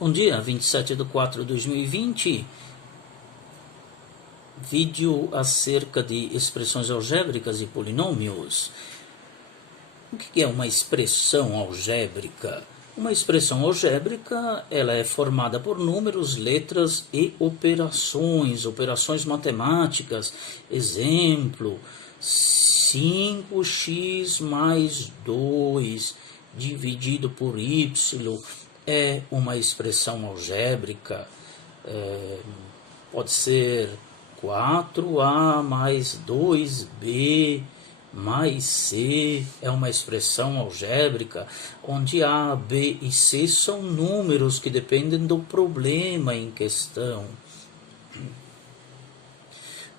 Bom dia, 27/4/2020, vídeo acerca de expressões algébricas e polinômios. O que é uma expressão algébrica? Uma expressão algébrica, ela é formada por números, letras e operações matemáticas. Exemplo, 5x mais 2 dividido por y é uma expressão algébrica. Pode ser 4a mais 2b mais c, é uma expressão algébrica, onde a, b e c são números que dependem do problema em questão.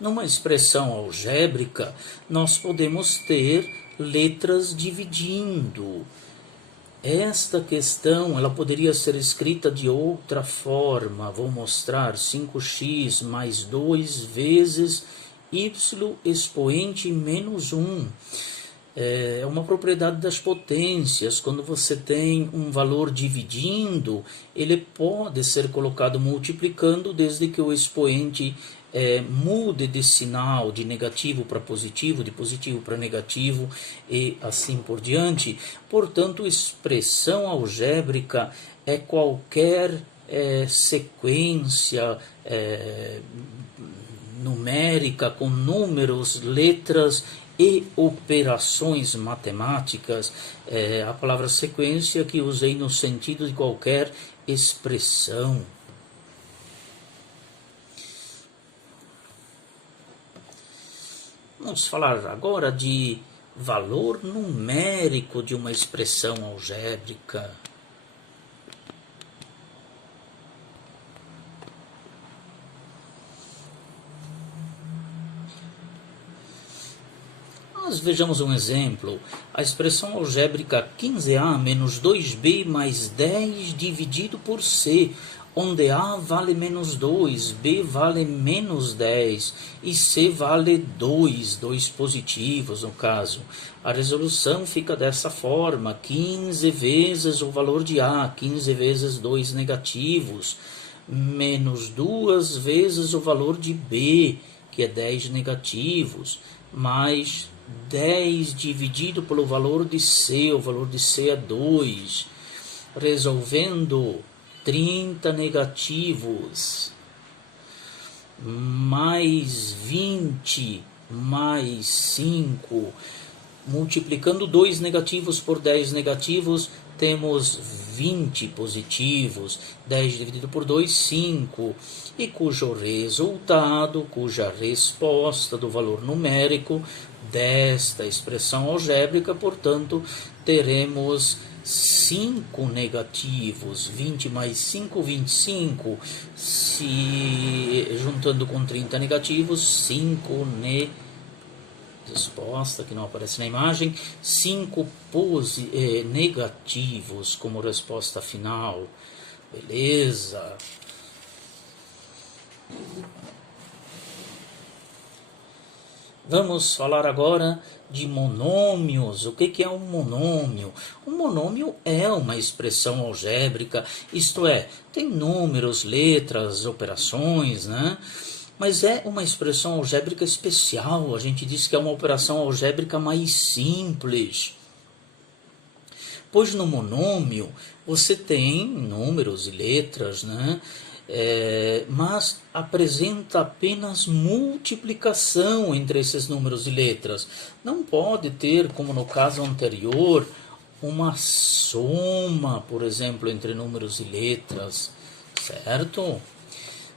Numa expressão algébrica, nós podemos ter letras dividindo. Esta questão ela poderia ser escrita de outra forma. Vou mostrar 5x mais 2 vezes y expoente menos 1. É uma propriedade das potências. Quando você tem um valor dividindo, ele pode ser colocado multiplicando desde que o expoente mude de sinal, de negativo para positivo, de positivo para negativo e assim por diante. Portanto, expressão algébrica é qualquer sequência numérica com números, letras e operações matemáticas. A palavra sequência que usei no sentido de qualquer expressão. Vamos falar agora de valor numérico de uma expressão algébrica. Nós vejamos um exemplo. A expressão algébrica 15a menos 2b mais 10 dividido por c, onde a vale menos 2, b vale menos 10 e c vale 2 positivos no caso. A resolução fica dessa forma: 15 vezes o valor de a, 15 vezes 2 negativos, menos 2 vezes o valor de b, que é 10 negativos, mais 10 dividido pelo valor de c, o valor de c é 2. Resolvendo, 30 negativos, mais 20, mais 5. Multiplicando 2 negativos por 10 negativos, temos 20 positivos. 10 dividido por 2, 5. E cuja resposta do valor numérico desta expressão algébrica, portanto, teremos 5 negativos. 20 mais 5, 25. Juntando com 30 negativos, 5 resposta que não aparece na imagem, 5 negativos como resposta final. Beleza. Vamos falar agora de monômios. O que é um monômio? Um monômio é uma expressão algébrica, isto é, tem números, letras, operações, né? Mas é uma expressão algébrica especial. A gente diz que é uma operação algébrica mais simples. Pois no monômio você tem números e letras, né? Mas apresenta apenas multiplicação entre esses números e letras. Não pode ter, como no caso anterior, uma soma, por exemplo, entre números e letras, certo?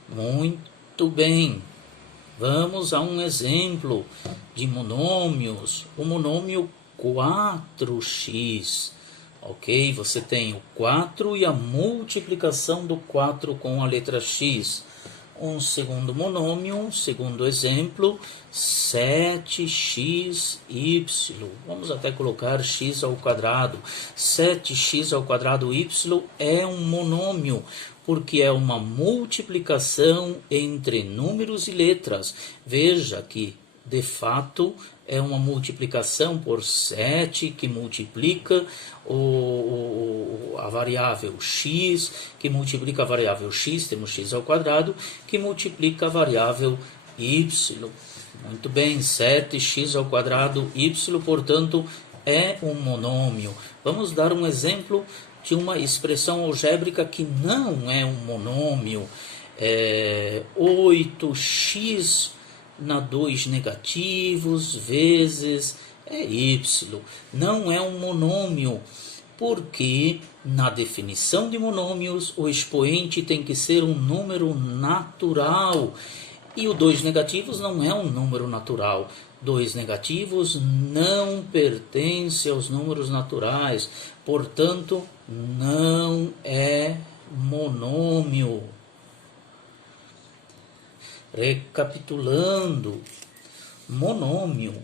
Muito bem. Vamos a um exemplo de monômios. O monômio 4x. Ok, você tem o 4 e a multiplicação do 4 com a letra x. Um segundo monômio, um segundo exemplo, 7xy. Vamos até colocar x ao quadrado. 7x ao quadrado y é um monômio, porque é uma multiplicação entre números e letras. Veja que, de fato, é uma multiplicação por 7 que multiplica a variável x, que multiplica a variável x, temos x ao quadrado, que multiplica a variável y. Muito bem, 7x ao quadrado y, portanto, é um monômio. Vamos dar um exemplo de uma expressão algébrica que não é um monômio. 8x na 2 negativos vezes y. Não é um monômio, porque na definição de monômios o expoente tem que ser um número natural. E o 2 negativos não é um número natural. 2 negativos não pertence aos números naturais. Portanto, não é monômio. Recapitulando, monômio.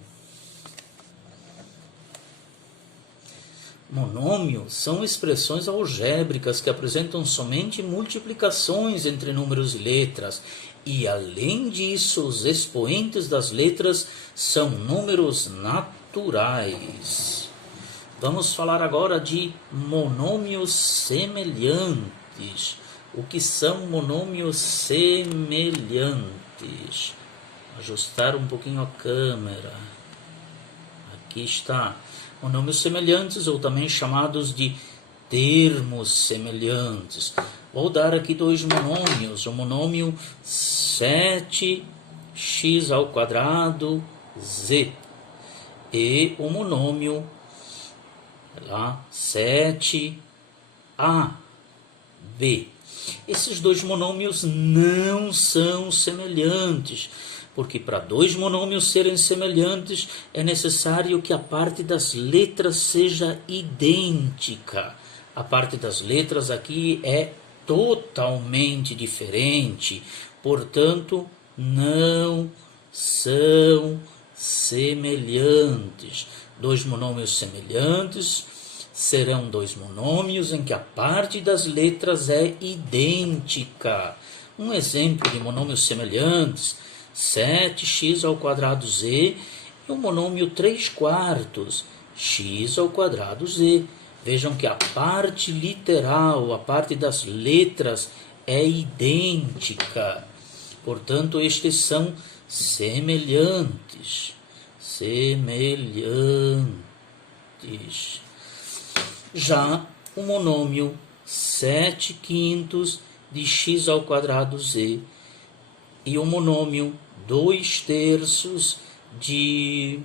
Monômios são expressões algébricas que apresentam somente multiplicações entre números e letras. E, além disso, os expoentes das letras são números naturais. Vamos falar agora de monômios semelhantes. O que são monômios semelhantes? Ajustar um pouquinho a câmera. Aqui está. Monômios semelhantes, ou também chamados de termos semelhantes. Vou dar aqui dois monômios. O monômio 7x ao quadrado z. E o monômio 7ab. Esses dois monômios não são semelhantes, porque para dois monômios serem semelhantes é necessário que a parte das letras seja idêntica. A parte das letras aqui é totalmente diferente, portanto, não são semelhantes. Dois monômios semelhantes serão dois monômios em que a parte das letras é idêntica. Um exemplo de monômios semelhantes: 7x ao quadrado z e o monômio 3/4, x ao quadrado z. Vejam que a parte literal, a parte das letras é idêntica. Portanto, estes são semelhantes. Já o monômio 7/5 de x ao quadrado z e o monômio 2/3 de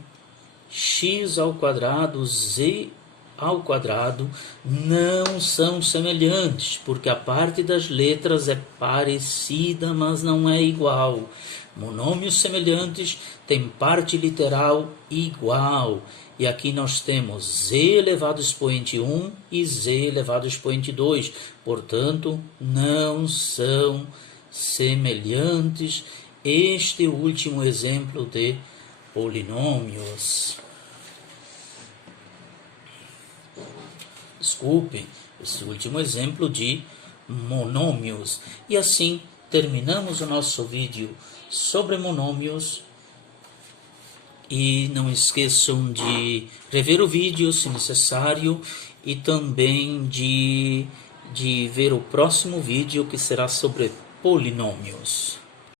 x ao quadrado z ao quadrado não são semelhantes, porque a parte das letras é parecida, mas não é igual. Monômios semelhantes têm parte literal igual. E aqui nós temos z elevado ao expoente 1 e z elevado ao expoente 2. Portanto, não são semelhantes. Este último exemplo de polinômios. Desculpe, esse último exemplo de monômios. E assim terminamos o nosso vídeo sobre monômios. E não esqueçam de rever o vídeo se necessário e também de ver o próximo vídeo que será sobre polinômios.